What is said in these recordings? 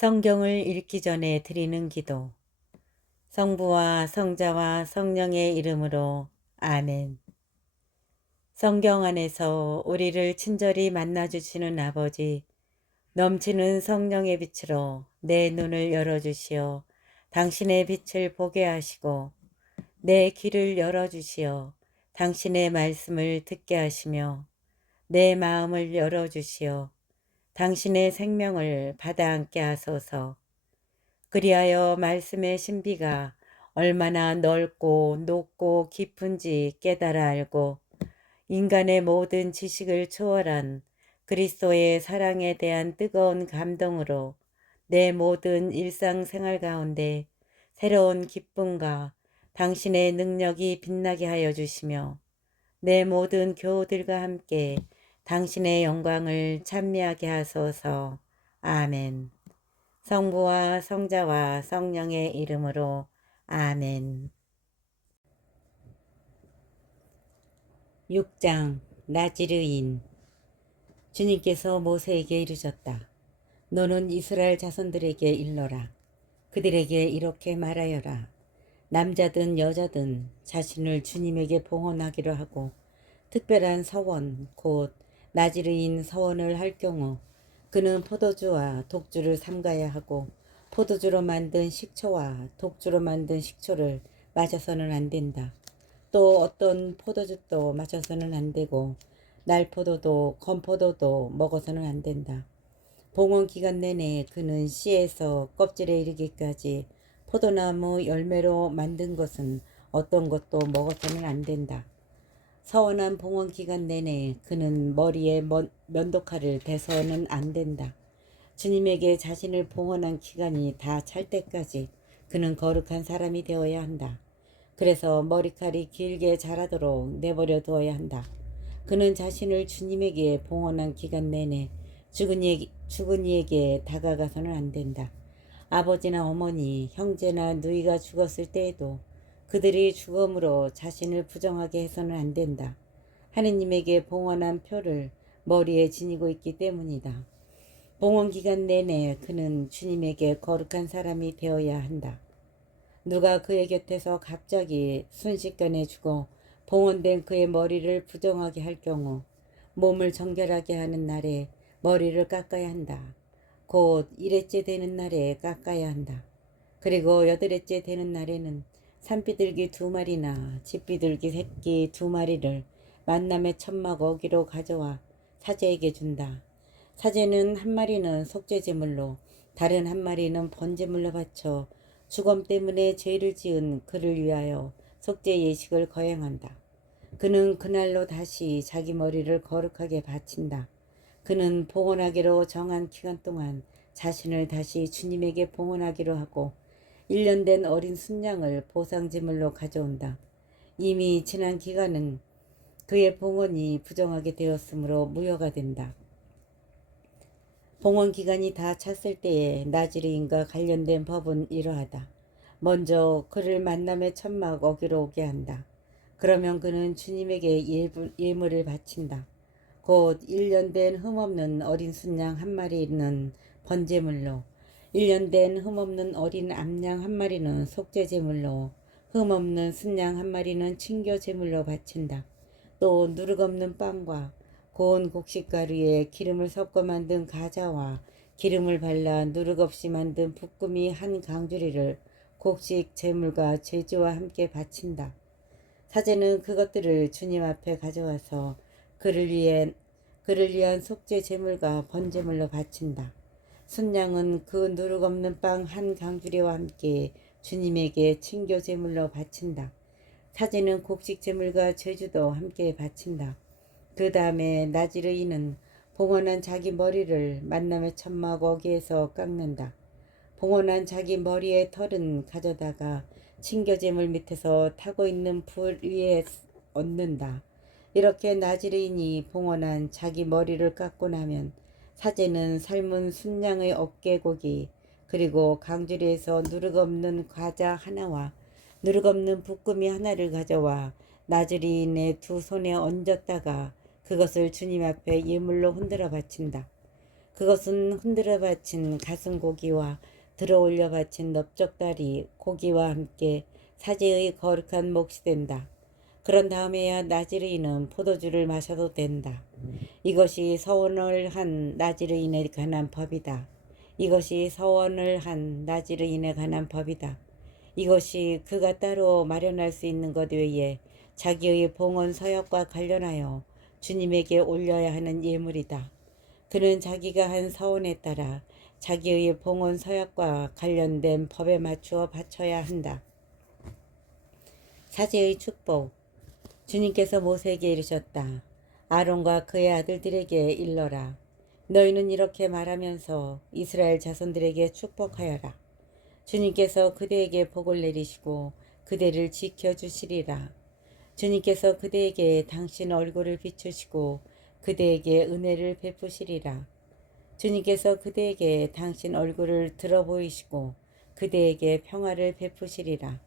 성경을 읽기 전에 드리는 기도. 성부와 성자와 성령의 이름으로 아멘. 성경 안에서 우리를 친절히 만나주시는 아버지, 넘치는 성령의 빛으로 내 눈을 열어주시어 당신의 빛을 보게 하시고, 내 귀를 열어주시어 당신의 말씀을 듣게 하시며, 내 마음을 열어주시어 당신의 생명을 받아 안게 하소서. 그리하여 말씀의 신비가 얼마나 넓고 높고 깊은지 깨달아 알고 인간의 모든 지식을 초월한 그리스도의 사랑에 대한 뜨거운 감동으로 내 모든 일상생활 가운데 새로운 기쁨과 당신의 능력이 빛나게 하여 주시며, 내 모든 교우들과 함께 당신의 영광을 찬미하게 하소서. 아멘. 성부와 성자와 성령의 이름으로 아멘. 6장 나지르인. 주님께서 모세에게 이르셨다. 너는 이스라엘 자손들에게 일러라. 그들에게 이렇게 말하여라. 남자든 여자든 자신을 주님에게 봉헌하기로 하고 특별한 서원 곧 나지르인 서원을 할 경우 그는 포도주와 독주를 삼가야 하고 포도주로 만든 식초와 독주로 만든 식초를 마셔서는 안 된다. 또 어떤 포도주도 마셔서는 안 되고 날포도도 건포도도 먹어서는 안 된다. 봉헌 기간 내내 그는 씨에서 껍질에 이르기까지 포도나무 열매로 만든 것은 어떤 것도 먹어서는 안 된다. 서원한 봉헌 기간 내내 그는 머리에 면도칼을 대서는 안 된다. 주님에게 자신을 봉헌한 기간이 다 찰 때까지 그는 거룩한 사람이 되어야 한다. 그래서 머리칼이 길게 자라도록 내버려 두어야 한다. 그는 자신을 주님에게 봉헌한 기간 내내 죽은 이에게 다가가서는 안 된다. 아버지나 어머니, 형제나 누이가 죽었을 때에도 그들이 죽음으로 자신을 부정하게 해서는 안 된다. 하느님에게 봉헌한 표를 머리에 지니고 있기 때문이다. 봉헌 기간 내내 그는 주님에게 거룩한 사람이 되어야 한다. 누가 그의 곁에서 갑자기 순식간에 죽어 봉헌된 그의 머리를 부정하게 할 경우 몸을 정결하게 하는 날에 머리를 깎아야 한다. 곧 1회째 되는 날에 깎아야 한다. 그리고 8회째 되는 날에는 산비둘기 2마리나 집비둘기 새끼 2마리를 만남의 천막 어기로 가져와 사제에게 준다. 사제는 한 마리는 속죄제물로 다른 한 마리는 번제물로 바쳐 죽음 때문에 죄를 지은 그를 위하여 속죄 예식을 거행한다. 그는 그날로 다시 자기 머리를 거룩하게 바친다. 그는 봉헌하기로 정한 기간 동안 자신을 다시 주님에게 봉헌하기로 하고 1년 된 어린 순양을 보상제물로 가져온다. 이미 지난 기간은 그의 봉헌이 부정하게 되었으므로 무효가 된다. 봉헌 기간이 다 찼을 때에 나지르인과 관련된 법은 이러하다. 먼저 그를 만남의 천막 어기로 오게 한다. 그러면 그는 주님에게 예물을 바친다. 곧 1년 된 흠없는 어린 순양 한 마리는 번제물로, 1년 된 흠없는 어린 암양 한 마리는 속죄제물로, 흠없는 순양 한 마리는 친교제물로 바친다. 또 누룩없는 빵과 고운 곡식가루에 기름을 섞어 만든 가자와 기름을 발라 누룩없이 만든 붓구미 한 강주리를 곡식 제물과 제주와 함께 바친다. 사제는 그것들을 주님 앞에 가져와서 그를 위한 속죄 제물과 번제물로 바친다. 순양은 그 누룩 없는 빵 한 강주리와 함께 주님에게 친교 제물로 바친다. 사제는 곡식 제물과 제주도 함께 바친다. 그 다음에 나지르인은 봉헌한 자기 머리를 만남의 천막 어기에서 깎는다. 봉헌한 자기 머리의 털은 가져다가 친교제물 밑에서 타고 있는 불 위에 얹는다. 이렇게 나지르인이 봉헌한 자기 머리를 깎고 나면 사제는 삶은 순양의 어깨고기 그리고 강주리에서 누룩없는 과자 하나와 누룩없는 붓구미 하나를 가져와 나즈리인의 두 손에 얹었다가 그것을 주님 앞에 예물로 흔들어 바친다. 그것은 흔들어 바친 가슴 고기와 들어 올려 바친 넓적다리 고기와 함께 사제의 거룩한 몫이 된다. 그런 다음에야 나지르인은 포도주를 마셔도 된다. 이것이 서원을 한 나지르인에 관한 법이다. 이것이 서원을 한 나지르인에 관한 법이다. 이것이 그가 따로 마련할 수 있는 것 외에 자기의 봉헌 서약과 관련하여 주님에게 올려야 하는 예물이다. 그는 자기가 한 서원에 따라 자기의 봉헌 서약과 관련된 법에 맞추어 바쳐야 한다. 사제의 축복. 주님께서 모세에게 이르셨다. 아론과 그의 아들들에게 일러라. 너희는 이렇게 말하면서 이스라엘 자손들에게 축복하여라. 주님께서 그대에게 복을 내리시고 그대를 지켜주시리라. 주님께서 그대에게 당신 얼굴을 비추시고 그대에게 은혜를 베푸시리라. 주님께서 그대에게 당신 얼굴을 들어 보이시고 그대에게 평화를 베푸시리라.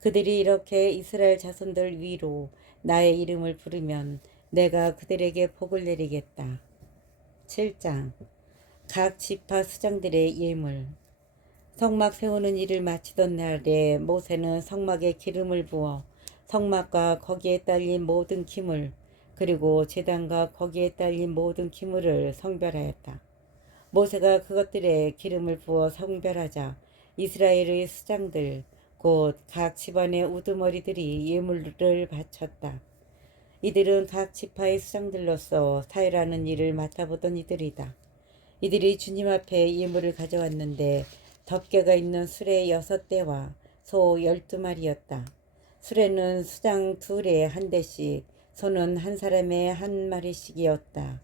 그들이 이렇게 이스라엘 자손들 위로 나의 이름을 부르면 내가 그들에게 복을 내리겠다. 7장. 각 지파 수장들의 예물. 성막 세우는 일을 마치던 날에 모세는 성막에 기름을 부어 성막과 거기에 딸린 모든 기물 그리고 제단과 거기에 딸린 모든 기물을 성별하였다. 모세가 그것들에 기름을 부어 성별하자 이스라엘의 수장들 곧 각 집안의 우두머리들이 예물을 바쳤다. 이들은 각 지파의 수장들로서 사회라는 일을 맡아보던 이들이다. 이들이 주님 앞에 예물을 가져왔는데 덮개가 있는 수레 6대와 소 12마리였다. 수레는 수장 둘에 한 대씩, 소는 한 사람에 한 마리씩이었다.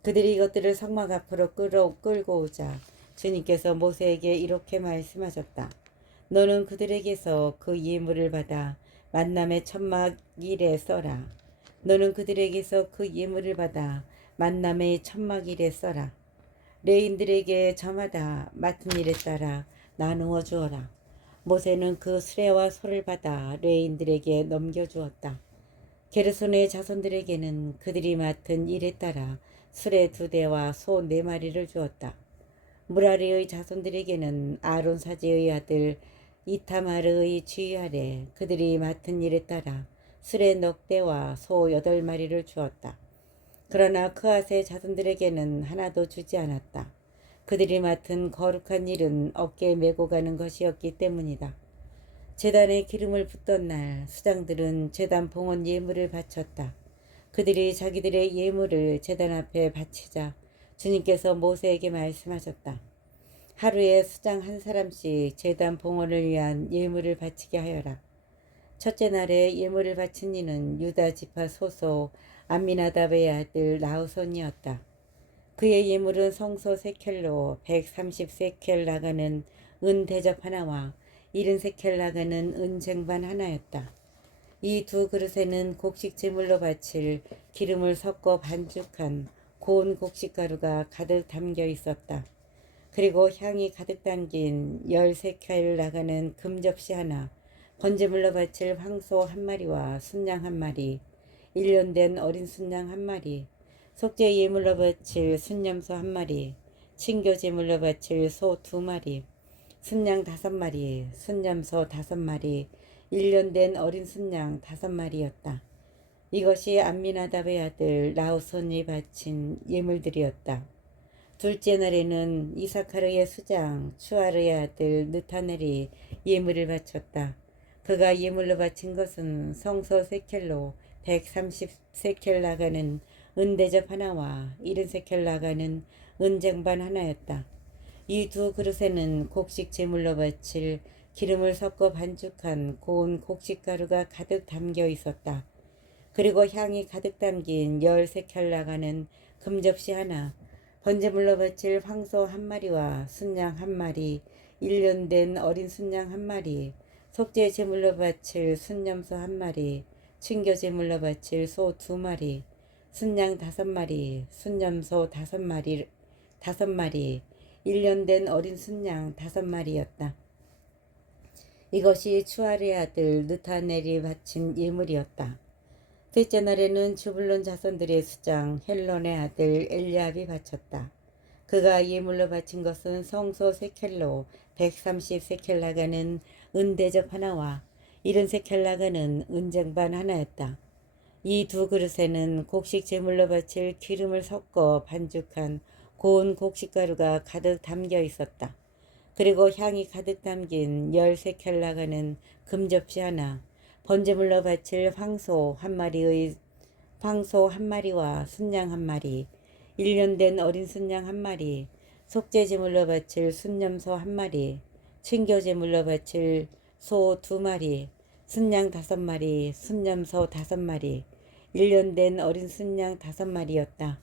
그들이 이것들을 성막 앞으로 끌고 오자 주님께서 모세에게 이렇게 말씀하셨다. 너는 그들에게서 그 예물을 받아 만남의 천막 일에 써라. 너는 그들에게서 그 예물을 받아 만남의 천막 일에 써라. 레인들에게 저마다 맡은 일에 따라 나누어 주어라. 모세는 그 수레와 소를 받아 레인들에게 넘겨주었다. 게르손의 자손들에게는 그들이 맡은 일에 따라 수레 2대와 소 4마리를 주었다. 무라리의 자손들에게는 아론 사제의 아들 이타마르의 지휘 아래 그들이 맡은 일에 따라 수레 넉 대와 소 8마리를 주었다. 그러나 그앗의 자손들에게는 하나도 주지 않았다. 그들이 맡은 거룩한 일은 어깨에 메고 가는 것이었기 때문이다. 제단에 기름을 붓던 날 수장들은 제단 봉헌 예물을 바쳤다. 그들이 자기들의 예물을 제단 앞에 바치자 주님께서 모세에게 말씀하셨다. 하루에 수장 한 사람씩 제단 봉헌을 위한 예물을 바치게 하여라. 첫째 날에 예물을 바친 이는 유다 지파 소속 암미나답의 아들 나우손이었다. 그의 예물은 성소 3켈로 130세켈 나가는 은 대접 하나와 70세켈 나가는 은 쟁반 하나였다. 이 2 그릇에는 곡식 제물로 바칠 기름을 섞어 반죽한 고운 곡식가루가 가득 담겨 있었다. 그리고 향이 가득 담긴 10세켈 나가는 금접시 하나, 번제물로 바칠 황소 1마리와 순양 1마리, 1년 된 어린 순양 1마리, 속죄 예물로 바칠 순염소 1마리, 친교 제물로 바칠 소 2마리, 순양 5마리, 순염소 5마리, 1년 된 어린 순양 5마리였다. 이것이 암미나답의 아들 라우손이 바친 예물들이었다. 둘째 날에는 이사카르의 수장 추아르의 아들 느타넬이 예물을 바쳤다. 그가 예물로 바친 것은 성소 3켈로 130세켈 나가는 은대접 하나와 70세켈 나가는 은쟁반 하나였다. 이 2 그릇에는 곡식 제물로 바칠 기름을 섞어 반죽한 고운 곡식가루가 가득 담겨 있었다. 그리고 향이 가득 담긴 10세켈 나가는 금접시 하나, 번제물로 바칠 황소 1마리와 순양 1마리, 1년 된 어린 순양 1마리, 속죄 제물로 바칠 순염소 1마리, 친교 제물로 바칠 소 2마리, 순양 5마리, 순염소 5마리, 1년 된 어린 순양 5마리였다. 이것이 추아르의 아들 느타넬이 바친 예물이었다. 셋째 날에는 주불론 자손들의 수장 헬론의 아들 엘리압이 바쳤다. 그가 예물로 바친 것은 성소 세켈로 130세켈 나가는 은대접 하나와 70세켈 나가는 은쟁반 하나였다. 이 두 그릇에는 곡식 제물로 바칠 기름을 섞어 반죽한 고운 곡식가루가 가득 담겨 있었다. 그리고 향이 가득 담긴 10세켈 나가는 금접시 하나, 번제물로 바칠 황소 한 마리와 순양 한 마리, 1년 된 어린 순양 한 마리, 속죄제물로 바칠 순염소 한 마리, 친교제물로 바칠 소 2마리, 순양 5마리, 순염소 5마리, 1년 된 어린 순양 5마리였다.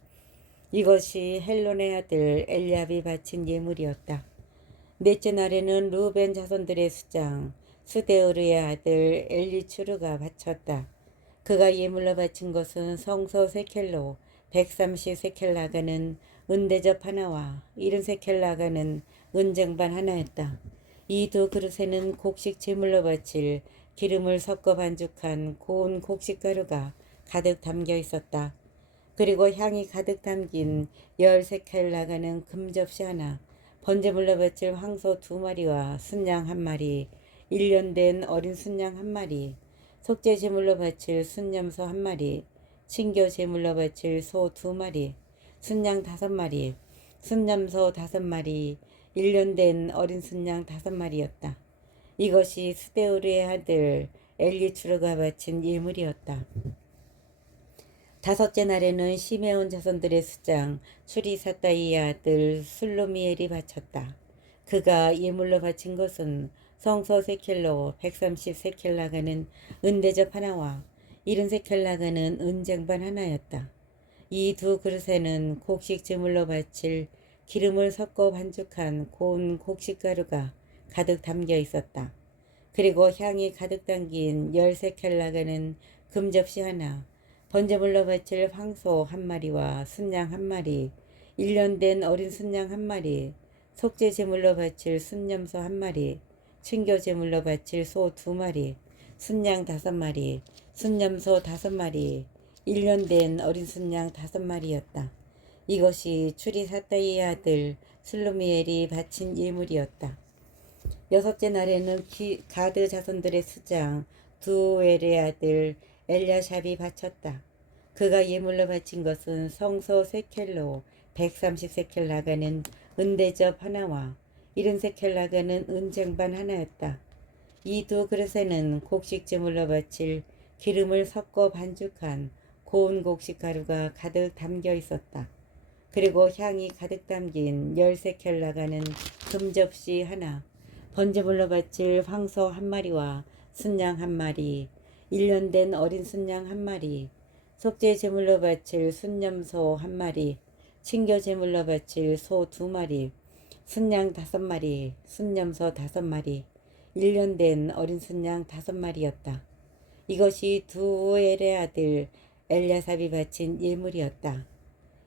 이것이 헬론의 아들 엘리압이 바친 예물이었다. 넷째 날에는 루벤 자손들의 수장 수데우르의 아들 엘리추르가 바쳤다. 그가 예물로 바친 것은 성소 세켈로 130세켈 나가는 은대접 하나와 70세켈 나가는 은쟁반 하나였다. 이 두 그릇에는 곡식 제물로 바칠 기름을 섞어 반죽한 고운 곡식가루가 가득 담겨 있었다. 그리고 향이 가득 담긴 10세켈 나가는 금접시 하나, 번제물로 바칠 황소 2마리와 순양 1마리, 1년 된 어린 순양 1마리, 속죄 제물로 바칠 순염소 1마리, 친교 제물로 바칠 소 2마리, 순양 5마리, 순염소 5마리, 1년 된 어린 순양 5마리였다. 이것이 스데우르의 아들 엘리추르가 바친 예물이었다. 다섯째 날에는 시메온 자손들의 수장 수리사다이의 아들 술로미엘이 바쳤다. 그가 예물로 바친 것은 성소 세켈로 130세켈 나가는 은대접 하나와 70세켈 나가는 은쟁반 하나였다. 이 두 그릇에는 곡식 제물로 바칠 기름을 섞어 반죽한 고운 곡식가루가 가득 담겨 있었다. 그리고 향이 가득 담긴 10세켈 나가는 금접시 하나, 번제물로 바칠 황소 1마리와 순양 1마리, 1년 된 어린 순양 1마리, 속죄 제물로 바칠 순염소 1마리, 친교 제물로 바칠 소 2마리, 순양 5마리, 순염소 5마리, 1년 된 어린 순양 5마리였다. 이것이 추리사다이의 아들 슬로미엘이 바친 예물이었다. 여섯째 날에는 가드 자손들의 수장 두엘의 아들 엘야샵이 바쳤다. 그가 예물로 바친 것은 성소 세켈로 130세켈 나가는 은대접 하나와 70세켈 나가는 은쟁반 하나였다. 이 두 그릇에는 곡식 제물로 바칠 기름을 섞어 반죽한 고운 곡식 가루가 가득 담겨 있었다. 그리고 향이 가득 담긴 10세켈 나가는 금접시 하나, 번제물로 바칠 황소 1마리와 순양 1마리, 1년 된 어린 순양 1마리, 속죄 제물로 바칠 순염소 1마리, 친교 제물로 바칠 소 2마리, 순양 5마리, 순염소 5마리, 1년 된 어린 순양 5마리였다. 이것이 두엘의 아들 엘야삽이 바친 예물이었다.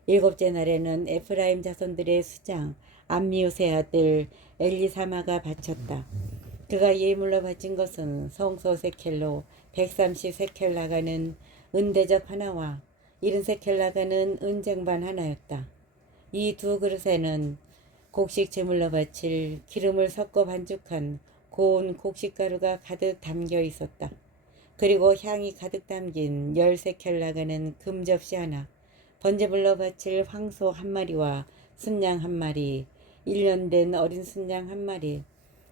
일곱째 날에는 에프라임 자손들의 수장 암미우스의 아들 엘리사마가 바쳤다. 그가 예물로 바친 것은 성소 세켈로 130세켈 나가는 은대접 하나와 70세켈 나가는 은쟁반 하나였다. 이 두 그릇에는 곡식 제물로 바칠 기름을 섞어 반죽한 고운 곡식가루가 가득 담겨 있었다. 그리고 향이 가득 담긴 10세켈 나가는 금접시 하나, 번제물로 바칠 황소 1마리와 순양 1마리, 1년 된 어린 순양 1마리,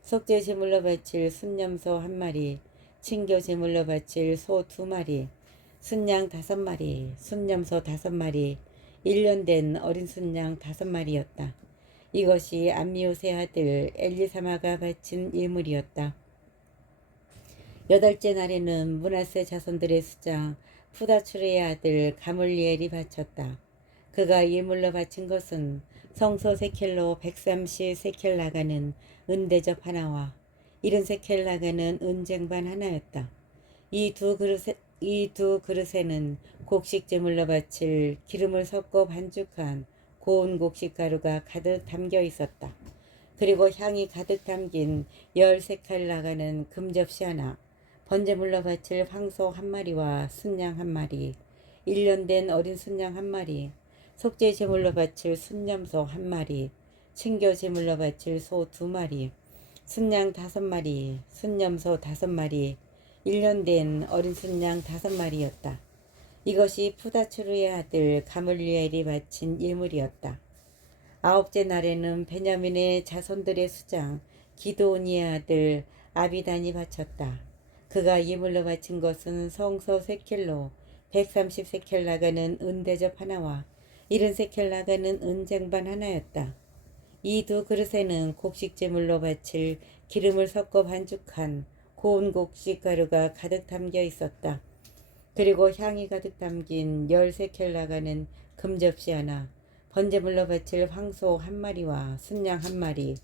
속죄 제물로 바칠 순염소 1마리, 친교 제물로 바칠 소 2마리, 순양 5마리, 순염소 5마리, 1년 된 어린 순양 5마리였다. 이것이 암미우스의 아들 엘리사마가 바친 예물이었다. 여덟째 날에는 므낫세 자손들의 수장 푸다추르의 아들 가물리엘이 바쳤다. 그가 예물로 바친 것은 성소 세켈로 130세켈 나가는 은대접 하나와 70세켈 나가는 은쟁반 하나였다. 이 두 그릇에는 곡식 제물로 바칠 기름을 섞어 반죽한 고운 곡식 가루가 가득 담겨 있었다. 그리고 향이 가득 담긴 10세켈 나가는 금접시 하나, 번제물로 바칠 황소 1마리와 순양 1마리, 1년 된 어린 순양 1마리, 속죄 제물로 바칠 순념소 1마리, 친교 제물로 바칠 소 2마리, 순양 5마리, 순념소 5마리, 1년 된 어린 순양 5마리였다. 이것이 푸다추르의 아들 가물리엘이 바친 예물이었다. 아홉째 날에는 베냐민의 자손들의 수장 기드온이의 아들 아비단이 바쳤다. 그가 예물로 바친 것은 성소 세켈로 130세켈 나가는 은대접 하나와 70세켈 나가는 은쟁반 하나였다. 이 두 그릇에는 곡식 제물로 바칠 기름을 섞어 반죽한 고운 곡식 가루가 가득 담겨 있었다. 그리고 향이 가득 담긴 10세켈 나가는 금접시 하나, 번제물로 바칠 황소 1마리와 순양 1마리,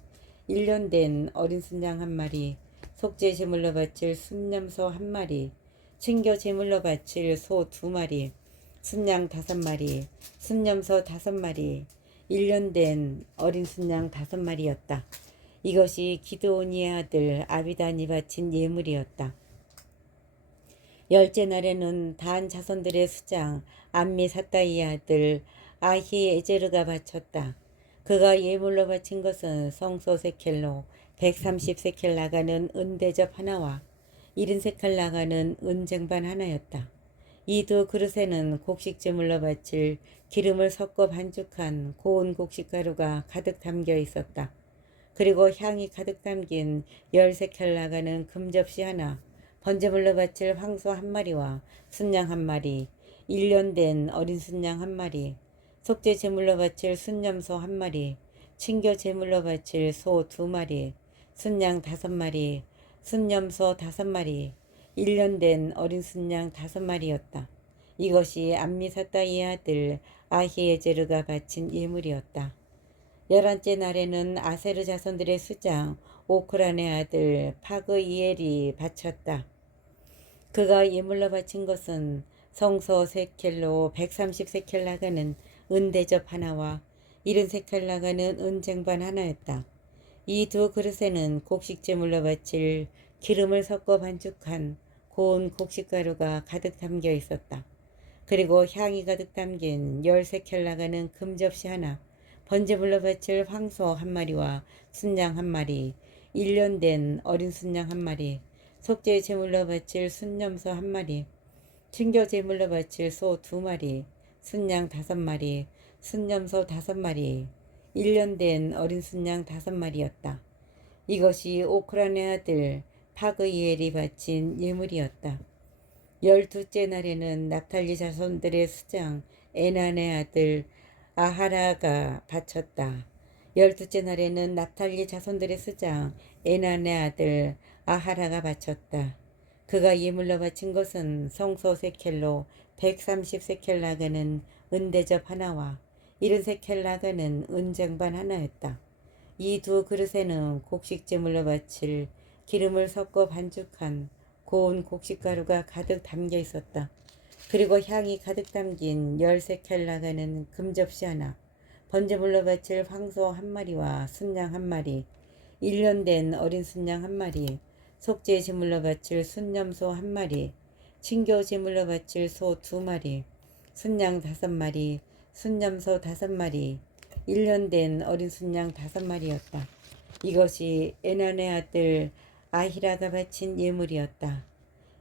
1년 된 어린 순양 1마리, 속죄 제물로 바칠 순념소 1마리, 친교 제물로 바칠 소 2마리, 순양 5마리, 순념소 5마리, 1년 된 어린 순양 5마리였다. 이것이 기드온이의 아들 아비단이 바친 예물이었다. 10째 날에는 단 자손들의 수장 암미사다이의 아들 아히에제르가 바쳤다. 그가 예물로 바친 것은 성소 세켈로 130세켈 나가는 은대접 하나와 70세켈 나가는 은쟁반 하나였다. 이 두 그릇에는 곡식 제물로 바칠 기름을 섞어 반죽한 고운 곡식 가루가 가득 담겨 있었다. 그리고 향이 가득 담긴 10세켈 나가는 금접시 하나, 번제물로 바칠 황소 1마리와 순양 1마리, 1년 된 어린 순양 1마리, 속죄 제물로 바칠 순념소 1마리, 친교 제물로 바칠 소 2마리, 순양 5마리, 순념소 5마리, 1년 된 어린 순양 5마리였다. 이것이 암미사다이의 아들 아히에제르가 바친 예물이었다. 11째 날에는 아세르 자손들의 수장 오크란의 아들 파그이엘이 바쳤다. 그가 예물로 바친 것은 성소 세켈로 130세켈 나가는 은대접 하나와 70세켈 나가는 은쟁반 하나였다. 이 두 그릇에는 곡식 제물로 바칠 기름을 섞어 반죽한 고운 곡식가루가 가득 담겨 있었다. 그리고 향이 가득 담긴 10세켈 나가는 금접시 하나, 번제물로 바칠 황소 1마리와 순양 1마리, 1년 된 어린 순양 1마리, 속죄 제물로 바칠 순념소 1마리, 친교 제물로 바칠 소 2마리, 순양 5마리, 순념소 5마리, 1년 된 어린 순양 5마리였다. 이것이 오크란의 아들 파그이엘이 바친 예물이었다. 12째 날에는 납탈리 자손들의 수장 에난의 아들 아하라가 바쳤다. 12째 날에는 납탈리 자손들의 수장 에난의 아들 아하라가 바쳤다. 그가 예물로 바친 것은 성소 세켈로 130세켈 나가는 은대접 하나와 70세켈 나가는 은쟁반 하나였다. 이 두 그릇에는 곡식 제물로 바칠 기름을 섞어 반죽한 고운 곡식가루가 가득 담겨 있었다. 그리고 향이 가득 담긴 10세켈 나가는 금접시 하나, 번제물로 바칠 황소 1마리와 순양 1마리, 1년 된 어린 순양 1마리, 속죄 제물로 바칠 순념소 1마리, 친교 제물로 바칠 소 2마리, 순양 5마리, 순념소 5마리, 1년 된 어린 순양 5마리였다. 이것이 에난의 아들 아히라가 바친 예물이었다.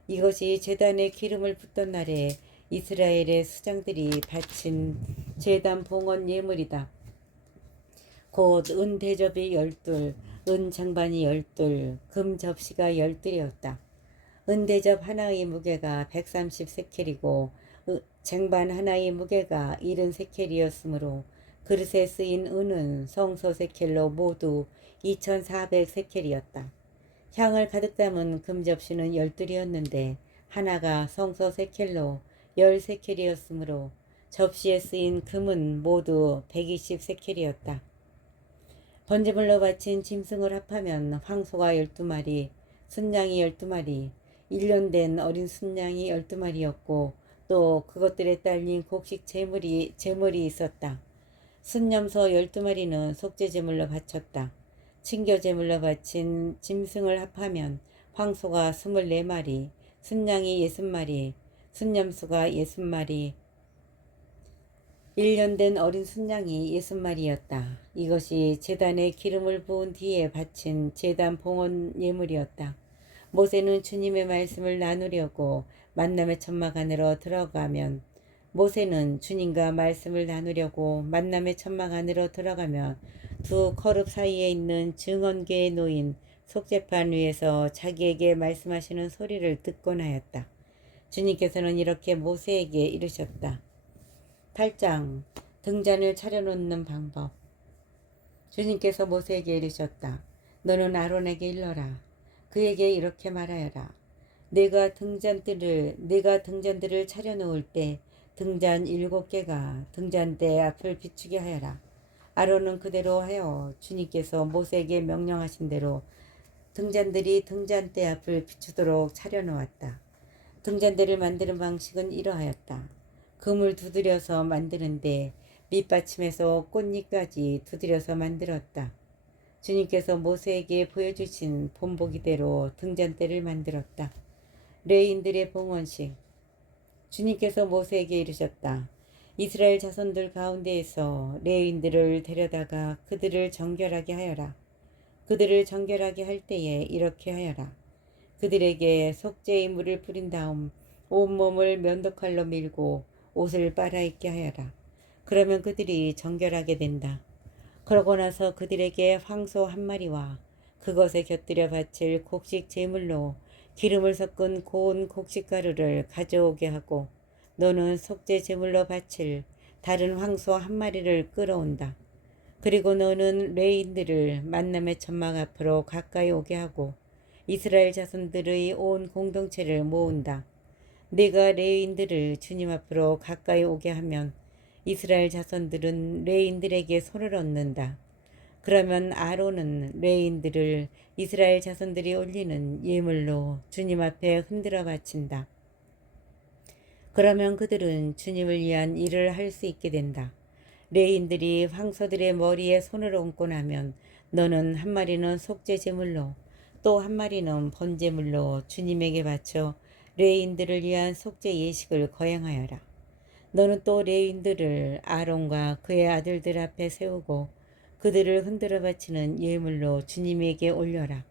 이것이 제단에 기름을 붓던 날에 이스라엘의 수장들이 바친 제단 봉헌 예물이다. 곧 은 대접이 12, 은 장반이 12, 금 접시가 12이었다. 은 대접 하나의 무게가 130세켈이고 쟁반 하나의 무게가 70세켈이었으므로 그릇에 쓰인 은은 성소 세켈로 모두 2400세켈이었다. 향을 가득 담은 금접시는 12이었는데 하나가 성소 세켈로 10세켈이었으므로 접시에 쓰인 금은 모두 120세켈이었다. 번제물로 바친 짐승을 합하면 황소가 12마리, 순양이 12마리, 1년 된 어린 순양이 12마리였고 또 그것들에 딸린 곡식 제물이 있었다. 순념소 12마리는 속죄제물로 바쳤다. 친교제물로 바친 짐승을 합하면 황소가 24마리, 순양이 60마리, 순념수가 60마리, 1년 된 어린 순양이 60마리였다. 이것이 제단에 기름을 부은 뒤에 바친 제단 봉헌 예물이었다. 모세는 주님의 말씀을 나누려고 만남의 천막 안으로 들어가면 모세는 주님과 말씀을 나누려고 만남의 천막 안으로 들어가면 두 거룹 사이에 있는 증언계에 놓인 속죄판 위에서 자기에게 말씀하시는 소리를 듣곤 하였다. 주님께서는 이렇게 모세에게 이르셨다. 8장 등잔을 차려놓는 방법. 주님께서 모세에게 이르셨다. 너는 아론에게 일러라. 그에게 이렇게 말하여라. 내가 등잔들을 차려놓을 때 등잔 7개가 등잔대 앞을 비추게 하여라. 아론은 그대로 하여 주님께서 모세에게 명령하신 대로 등잔들이 등잔대 앞을 비추도록 차려놓았다. 등잔대를 만드는 방식은 이러하였다. 금을 두드려서 만드는데 밑받침에서 꽃잎까지 두드려서 만들었다. 주님께서 모세에게 보여주신 본보기대로 등잔대를 만들었다. 레인들의 봉헌식. 주님께서 모세에게 이르셨다. 이스라엘 자손들 가운데에서 레인들을 데려다가 그들을 정결하게 하여라. 그들을 정결하게 할 때에 이렇게 하여라. 그들에게 속죄의 물을 뿌린 다음 온몸을 면도칼로 밀고 옷을 빨아입게 하여라. 그러면 그들이 정결하게 된다. 그러고 나서 그들에게 황소 1마리와 그것에 곁들여 바칠 곡식 제물로 기름을 섞은 고운 곡식가루를 가져오게 하고 너는 속죄 제물로 바칠 다른 황소 1마리를 끌어온다. 그리고 너는 레인들을 만남의 천막 앞으로 가까이 오게 하고 이스라엘 자손들의 온 공동체를 모은다. 네가 레인들을 주님 앞으로 가까이 오게 하면 이스라엘 자손들은 레인들에게 손을 얹는다. 그러면 아론은 레인들을 이스라엘 자손들이 올리는 예물로 주님 앞에 흔들어 바친다. 그러면 그들은 주님을 위한 일을 할 수 있게 된다. 레인들이 황소들의 머리에 손을 얹고 나면 너는 1마리는 속죄 제물로 또 1마리는 번제물로 주님에게 바쳐 레인들을 위한 속죄 예식을 거행하여라. 너는 또 레인들을 아론과 그의 아들들 앞에 세우고 그들을 흔들어 바치는 예물로 주님에게 올려라.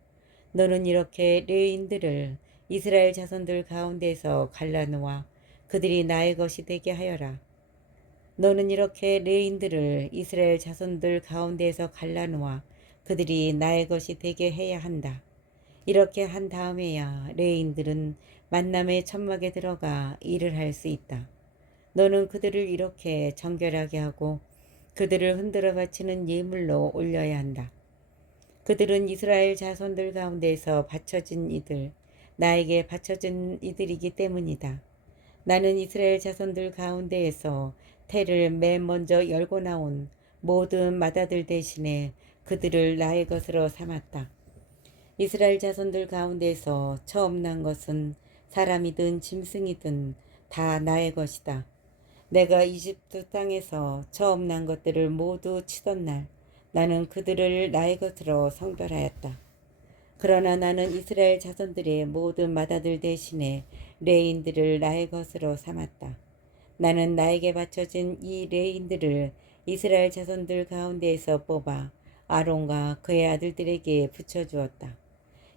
너는 이렇게 레인들을 이스라엘 자손들 가운데서 갈라놓아 그들이 나의 것이 되게 하여라. 너는 이렇게 레인들을 이스라엘 자손들 가운데에서 갈라놓아 그들이 나의 것이 되게 해야 한다. 이렇게 한 다음에야 레인들은 만남의 천막에 들어가 일을 할 수 있다. 너는 그들을 이렇게 정결하게 하고 그들을 흔들어 바치는 예물로 올려야 한다. 그들은 이스라엘 자손들 가운데서 바쳐진 이들, 나에게 바쳐진 이들이기 때문이다. 나는 이스라엘 자손들 가운데에서 태를 맨 먼저 열고 나온 모든 맏아들 대신에 그들을 나의 것으로 삼았다. 이스라엘 자손들 가운데서 처음 난 것은 사람이든 짐승이든 다 나의 것이다. 내가 이집트 땅에서 처음 난 것들을 모두 치던 날 나는 그들을 나의 것으로 성별하였다. 그러나 나는 이스라엘 자손들의 모든 맏아들 대신에 레인들을 나의 것으로 삼았다. 나는 나에게 바쳐진 이 레인들을 이스라엘 자손들 가운데에서 뽑아 아론과 그의 아들들에게 붙여주었다.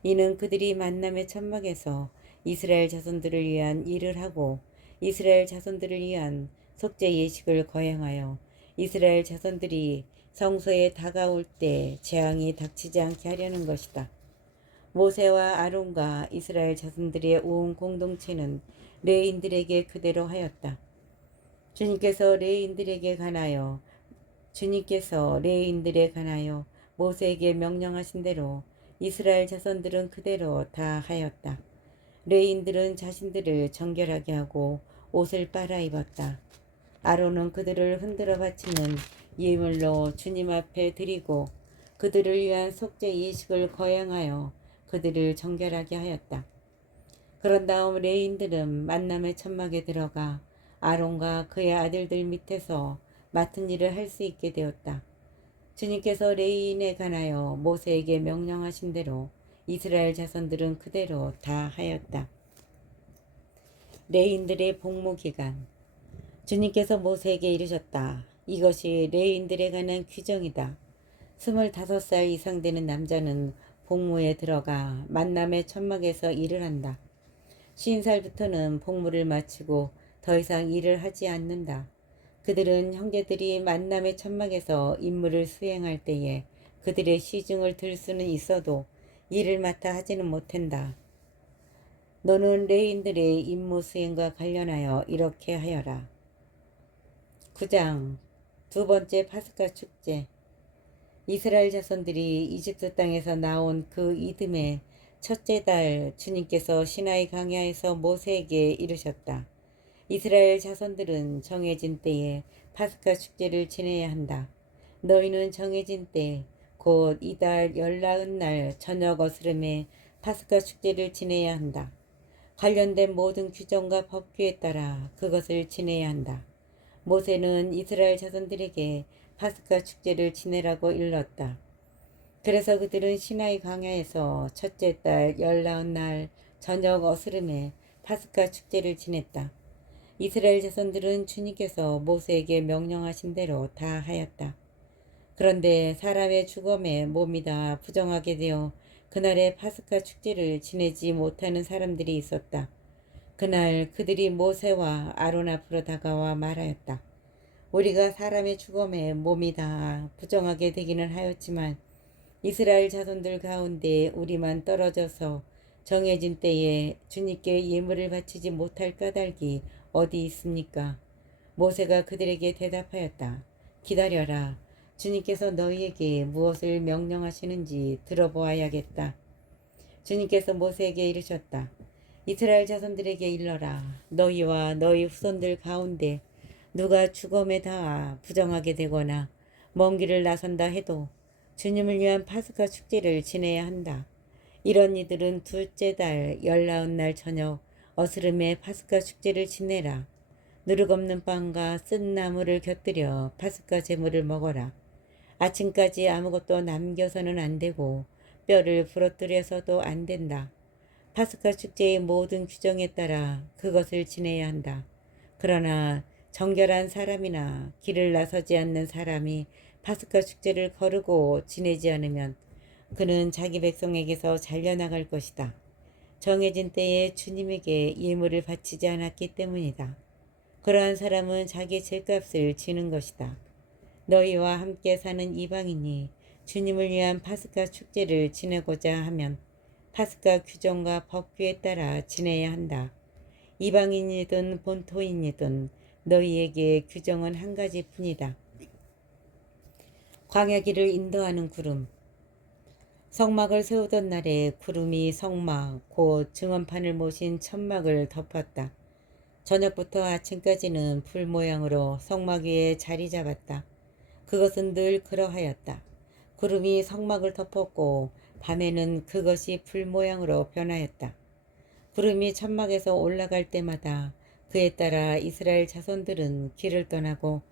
이는 그들이 만남의 천막에서 이스라엘 자손들을 위한 일을 하고 이스라엘 자손들을 위한 속죄 예식을 거행하여 이스라엘 자손들이 성소에 다가올 때 재앙이 닥치지 않게 하려는 것이다. 모세와 아론과 이스라엘 자손들의 온 공동체는 레인들에게 그대로 하였다. 주님께서 레인들에 관하여 모세에게 명령하신 대로 이스라엘 자손들은 그대로 다 하였다. 레인들은 자신들을 정결하게 하고 옷을 빨아 입었다. 아론은 그들을 흔들어 바치는 예물로 주님 앞에 드리고 그들을 위한 속죄 예식을 거행하여 그들을 정결하게 하였다. 그런 다음 레인들은 만남의 천막에 들어가 아론과 그의 아들들 밑에서 맡은 일을 할 수 있게 되었다. 주님께서 레인에 관하여 모세에게 명령하신 대로 이스라엘 자손들은 그대로 다 하였다. 레인들의 복무기간. 주님께서 모세에게 이르셨다. 이것이 레위인들에 관한 규정이다. 25살 이상 되는 남자는 복무에 들어가 만남의 천막에서 일을 한다. 50살부터는 복무를 마치고 더 이상 일을 하지 않는다. 그들은 형제들이 만남의 천막에서 임무를 수행할 때에 그들의 시중을 들 수는 있어도 일을 맡아 하지는 못한다. 너는 레위인들의 임무 수행과 관련하여 이렇게 하여라. 9장 두 번째 파스카 축제. 이스라엘 자손들이 이집트 땅에서 나온 그 이듬해 첫째 달 주님께서 시나이 광야에서 모세에게 이르셨다. 이스라엘 자손들은 정해진 때에 파스카 축제를 지내야 한다. 너희는 정해진 때 곧 이달 열나은 날 저녁 어스름에 파스카 축제를 지내야 한다. 관련된 모든 규정과 법규에 따라 그것을 지내야 한다. 모세는 이스라엘 자손들에게 파스카 축제를 지내라고 일렀다. 그래서 그들은 시나이 광야에서 첫째 달 열나은 날 저녁 어스름에 파스카 축제를 지냈다. 이스라엘 자손들은 주님께서 모세에게 명령하신 대로 다 하였다. 그런데 사람의 죽음에 몸이 다 부정하게 되어 그날의 파스카 축제를 지내지 못하는 사람들이 있었다. 그날 그들이 모세와 아론 앞으로 다가와 말하였다. 우리가 사람의 죽음에 몸이 다 부정하게 되기는 하였지만 이스라엘 자손들 가운데 우리만 떨어져서 정해진 때에 주님께 예물을 바치지 못할 까닭이 어디 있습니까? 모세가 그들에게 대답하였다. 기다려라. 주님께서 너희에게 무엇을 명령하시는지 들어보아야겠다. 주님께서 모세에게 이르셨다. 이스라엘 자손들에게 일러라. 너희와 너희 후손들 가운데 누가 죽음에 닿아 부정하게 되거나 먼 길을 나선다 해도 주님을 위한 파스카 축제를 지내야 한다. 이런 이들은 둘째 달 열나은 날 저녁 어스름에 파스카 축제를 지내라. 누룩없는 빵과 쓴 나물을 곁들여 파스카 제물을 먹어라. 아침까지 아무것도 남겨서는 안 되고 뼈를 부러뜨려서도 안 된다. 파스카 축제의 모든 규정에 따라 그것을 지내야 한다. 그러나 정결한 사람이나 길을 나서지 않는 사람이 파스카 축제를 거르고 지내지 않으면 그는 자기 백성에게서 잘려나갈 것이다. 정해진 때에 주님에게 예물을 바치지 않았기 때문이다. 그러한 사람은 자기 죄값을 지는 것이다. 너희와 함께 사는 이방인이 주님을 위한 파스카 축제를 지내고자 하면 파스카 규정과 법규에 따라 지내야 한다. 이방인이든 본토인이든 너희에게 규정은 한 가지뿐이다. 광야길을 인도하는 구름. 성막을 세우던 날에 구름이 성막 곧 증언판을 모신 천막을 덮었다. 저녁부터 아침까지는 불 모양으로 성막 위에 자리 잡았다. 그것은 늘 그러하였다. 구름이 성막을 덮었고 밤에는 그것이 불 모양으로 변하였다. 구름이 천막에서 올라갈 때마다 그에 따라 이스라엘 자손들은 길을 떠나고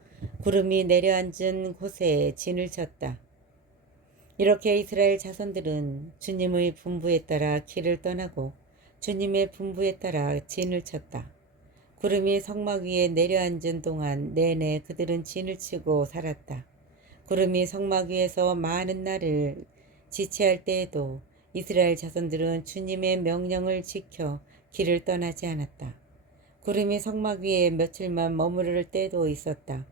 구름이 내려앉은 곳에 진을 쳤다. 이렇게 이스라엘 자손들은 주님의 분부에 따라 길을 떠나고 주님의 분부에 따라 진을 쳤다. 구름이 성막 위에 내려앉은 동안 내내 그들은 진을 치고 살았다. 구름이 성막 위에서 많은 날을 지체할 때에도 이스라엘 자손들은 주님의 명령을 지켜 길을 떠나지 않았다. 구름이 성막 위에 며칠만 머무를 때도 있었다.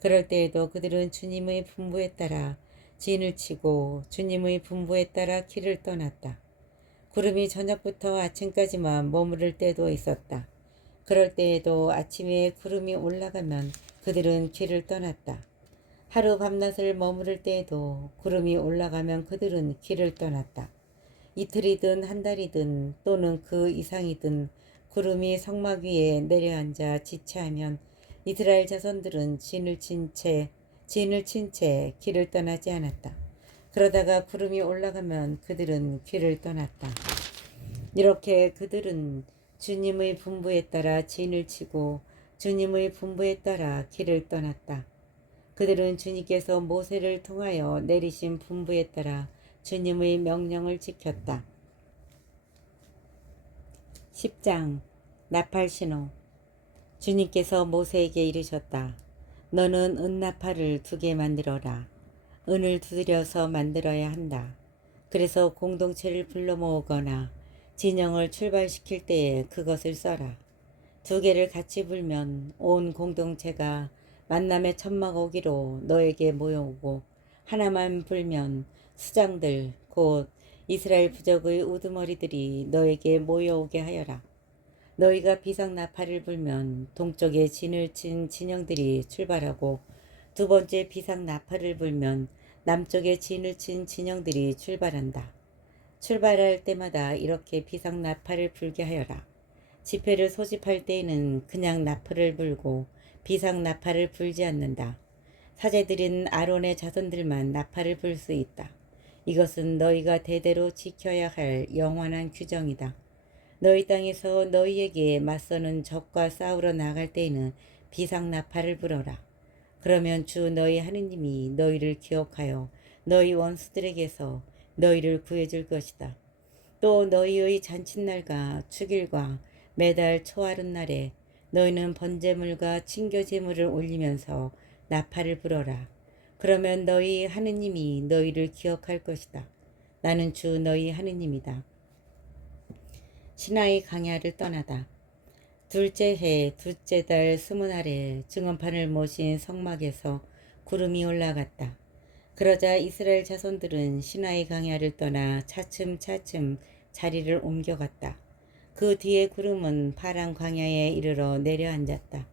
그럴 때에도 그들은 주님의 분부에 따라 진을 치고 주님의 분부에 따라 길을 떠났다. 구름이 저녁부터 아침까지만 머무를 때도 있었다. 그럴 때에도 아침에 구름이 올라가면 그들은 길을 떠났다. 하루 밤낮을 머무를 때에도 구름이 올라가면 그들은 길을 떠났다. 이틀이든 한 달이든 또는 그 이상이든 구름이 성막 위에 내려앉아 지체하면 이스라엘 자손들은 진을 친 채 길을 떠나지 않았다. 그러다가 구름이 올라가면 그들은 길을 떠났다. 이렇게 그들은 주님의 분부에 따라 진을 치고 주님의 분부에 따라 길을 떠났다. 그들은 주님께서 모세를 통하여 내리신 분부에 따라 주님의 명령을 지켰다. 10장 나팔신호. 주님께서 모세에게 이르셨다. 너는 은나팔을 2개 만들어라. 은을 두드려서 만들어야 한다. 그래서 공동체를 불러 모으거나 진영을 출발시킬 때에 그것을 써라. 2개를 같이 불면 온 공동체가 만남의 천막 오기로 너에게 모여오고, 하나만 불면 수장들 곧 이스라엘 부족의 우두머리들이 너에게 모여오게 하여라. 너희가 비상나팔을 불면 동쪽에 진을 친 진영들이 출발하고, 2번째 비상나팔을 불면 남쪽에 진을 친 진영들이 출발한다. 출발할 때마다 이렇게 비상나팔을 불게 하여라. 집회를 소집할 때에는 그냥 나팔을 불고 비상나팔을 불지 않는다. 사제들인 아론의 자손들만 나팔을 불 수 있다. 이것은 너희가 대대로 지켜야 할 영원한 규정이다. 너희 땅에서 너희에게 맞서는 적과 싸우러 나갈 때에는 비상나팔을 불어라. 그러면 주 너희 하느님이 너희를 기억하여 너희 원수들에게서 너희를 구해줄 것이다. 또 너희의 잔칫날과 축일과 매달 초하룻날에 너희는 번제물과 친교제물을 올리면서 나팔을 불어라. 그러면 너희 하느님이 너희를 기억할 것이다. 나는 주 너희 하느님이다. 시나이 광야를 떠나다. 둘째 해 둘째 달 20날에 증언판을 모신 성막에서 구름이 올라갔다. 그러자 이스라엘 자손들은 시나이 광야를 떠나 차츰차츰 자리를 옮겨갔다. 그 뒤에 구름은 파란 광야에 이르러 내려앉았다.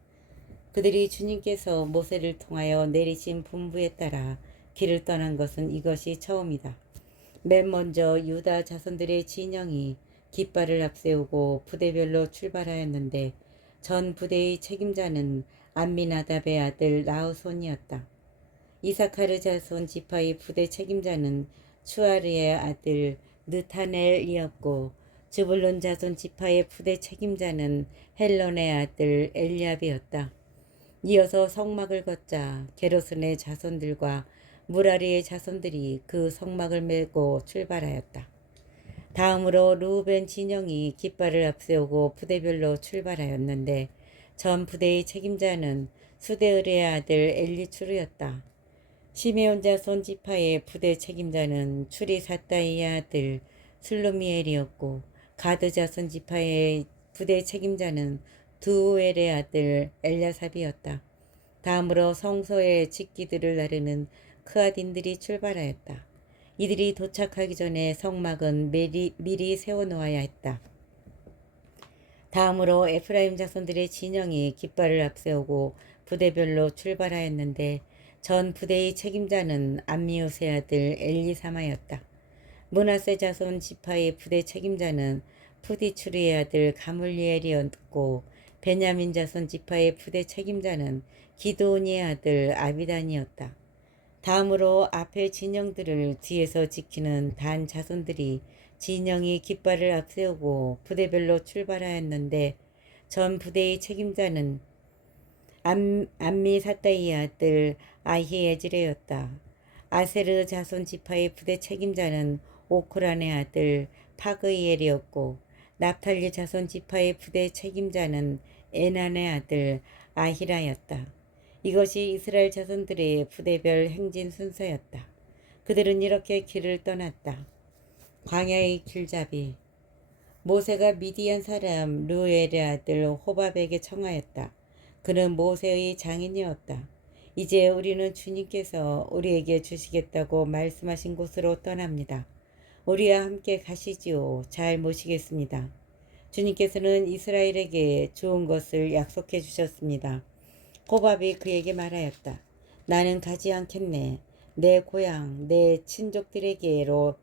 그들이 주님께서 모세를 통하여 내리신 분부에 따라 길을 떠난 것은 이것이 처음이다. 맨 먼저 유다 자손들의 진영이 깃발을 앞세우고 부대별로 출발하였는데, 전 부대의 책임자는 암미나답의 아들 나우손이었다. 이사카르 자손 지파의 부대 책임자는 추아르의 아들 느타넬이었고, 즈불론 자손 지파의 부대 책임자는 헬론의 아들 엘리압이었다. 이어서 성막을 걷자 게르손의 자손들과 무라리의 자손들이 그 성막을 메고 출발하였다. 다음으로 루벤 진영이 깃발을 앞세우고 부대별로 출발하였는데, 전 부대의 책임자는 수데을의 아들 엘리추르였다. 시메온 자손 지파의 부대 책임자는 추리사다이의 아들 슬루미엘이었고, 가드 자손 지파의 부대 책임자는 두우엘의 아들 엘야삽이었다. 다음으로 성소의 직기들을 나르는 크아딘들이 출발하였다. 이들이 도착하기 전에 성막은 미리 세워놓아야 했다. 다음으로 에프라임 자손들의 진영이 깃발을 앞세우고 부대별로 출발하였는데, 전 부대의 책임자는 암미우스의 아들 엘리사마였다. 므낫세 자손 지파의 부대 책임자는 푸디추리의 아들 가물리엘이었고, 베냐민 자손 지파의 부대 책임자는 기드온이의 아들 아비단이었다. 다음으로 앞에 진영들을 뒤에서 지키는 단 자손들이 진영이 깃발을 앞세우고 부대별로 출발하였는데, 전 부대의 책임자는 암미사다이의 아들 아히에즈레였다. 아세르 자손 지파의 부대 책임자는 오크란의 아들 파그이엘이었고, 납탈리 자손 지파의 부대 책임자는 에난의 아들 아히라였다. 이것이 이스라엘 자손들의 부대별 행진 순서였다. 그들은 이렇게 길을 떠났다. 광야의 길잡이. 모세가 미디안 사람 르우엘의 아들 호밥에게 청하였다. 그는 모세의 장인이었다. 이제 우리는 주님께서 우리에게 주시겠다고 말씀하신 곳으로 떠납니다. 우리와 함께 가시지요. 잘 모시겠습니다. 주님께서는 이스라엘에게 좋은 것을 약속해 주셨습니다. 호밥이 그에게 말하였다. 나는 가지 않겠네. 내 고향, 내 친족들에게로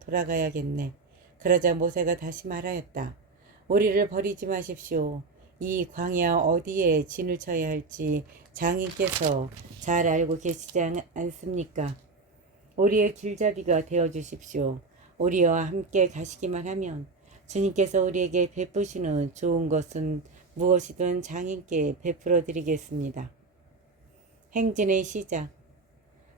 돌아가야겠네. 그러자 모세가 다시 말하였다. 우리를 버리지 마십시오. 이 광야 어디에 진을 쳐야 할지 장인께서 잘 알고 계시지 않습니까? 우리의 길잡이가 되어 주십시오. 우리와 함께 가시기만 하면 주님께서 우리에게 베푸시는 좋은 것은 무엇이든 장인께 베풀어 드리겠습니다. 행진의 시작.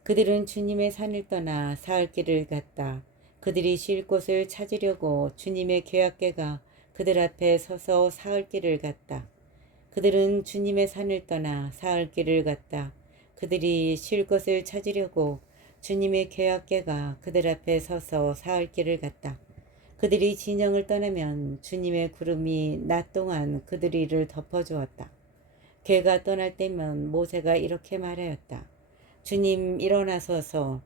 그들은 주님의 산을 떠나 사흘길을 갔다. 그들이 쉴 곳을 찾으려고 주님의 계약궤가 그들 앞에 서서 사흘 길을 갔다. 그들은 주님의 산을 떠나 사흘 길을 갔다. 그들이 쉴 것을 찾으려고 주님의 계약궤가 그들 앞에 서서 사흘 길을 갔다. 그들이 진영을 떠나면 주님의 구름이 낮 동안 그들 위를 덮어주었다. 궤가 떠날 때면 모세가 이렇게 말하였다. 주님 일어나소서.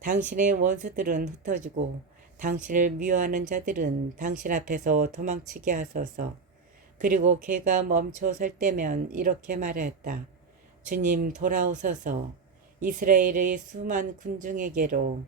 당신의 원수들은 흩어지고 당신을 미워하는 자들은 당신 앞에서 도망치게 하소서. 그리고 궤가 멈춰 설 때면 이렇게 말하였다. 주님 돌아오소서. 이스라엘의 수만 군중에게로